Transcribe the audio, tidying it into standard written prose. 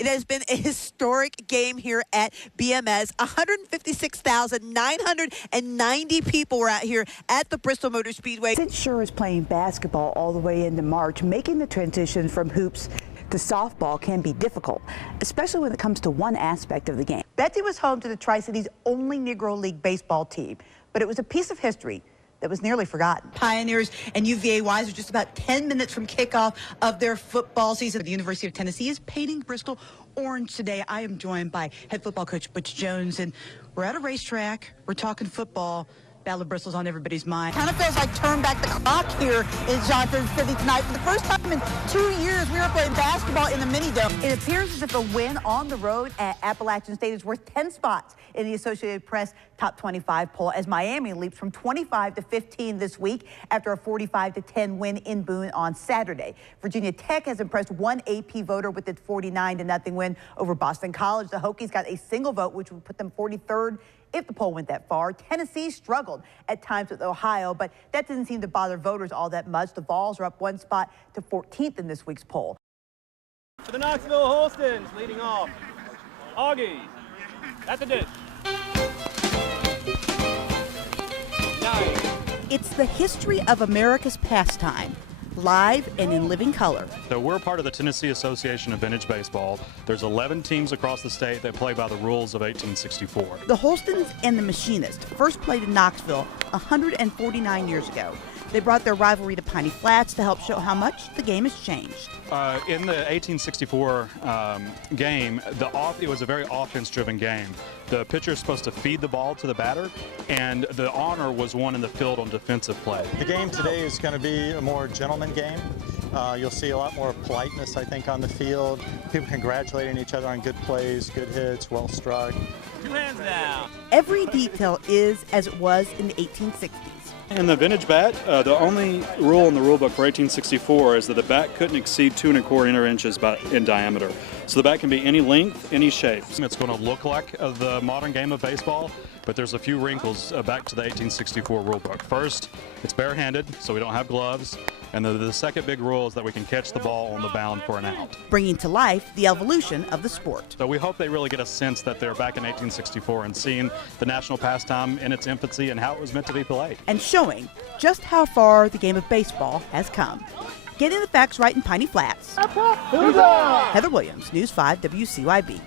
It has been a historic game here at BMS. 156,990 people were out here at the Bristol Motor Speedway. Sid Sure is playing basketball all the way into March. Making the transition from hoops to softball can be difficult, especially when it comes to one aspect of the game. Betsy was home to the Tri-Cities' only Negro League baseball team, but it was a piece of history that was nearly forgotten. Pioneers and UVA-Wise are just about 10 minutes from kickoff of their football season. The University of Tennessee is painting Bristol orange today. I am joined by head football coach Butch Jones, and we're at a racetrack. We're talking football. Battle of Bristol's on everybody's mind. Kind of feels like turn back the clock here in Johnson City tonight. For the first time in 2 years, we are playing basketball in the mini dome. It appears as if a win on the road at Appalachian State is worth 10 spots in the Associated Press Top 25 poll, as Miami leaps from 25 to 15 this week after a 45-10 win in Boone on Saturday. Virginia Tech has impressed one AP voter with its 49-0 win over Boston College. The Hokies got a single vote, which would put them 43rd if the poll went that far. Tennessee struggled at times with Ohio, but that didn't seem to bother voters all that much. The Vols are up one spot to 14th in this week's poll. For the Knoxville Holstons, leading off, Augie at the dish. 9. It's the history of America's pastime, live and in living color. So we're part of the Tennessee Association of Vintage Baseball. There's 11 teams across the state that play by the rules of 1864. The Holstons and the Machinists first played in Knoxville 149 years ago. They brought their rivalry to Piney Flats to help show how much the game has changed. In the 1864 game, it was a very offense-driven game. The pitcher is supposed to feed the ball to the batter, and the honor was won in the field on defensive play. The game today is going to be a more gentleman game. You'll see a lot more politeness, I think, on the field. People congratulating each other on good plays, good hits, well struck. 2 hands down. Every detail is as it was in the 1860s. In the vintage bat, the only rule in the rule book for 1864 is that the bat couldn't exceed 2 1/4 inches in diameter. So the bat can be any length, any shape. It's going to look like the modern game of baseball, but there's a few wrinkles back to the 1864 rule book. First, it's barehanded, so we don't have gloves. And the second big rule is that we can catch the ball on the bound for an out. Bringing to life the evolution of the sport. So we hope they really get a sense that they're back in 1864 and seeing the national pastime in its infancy and how it was meant to be played. And showing just how far the game of baseball has come. Getting the facts right in Piney Flats. Heather Williams, News 5 WCYB.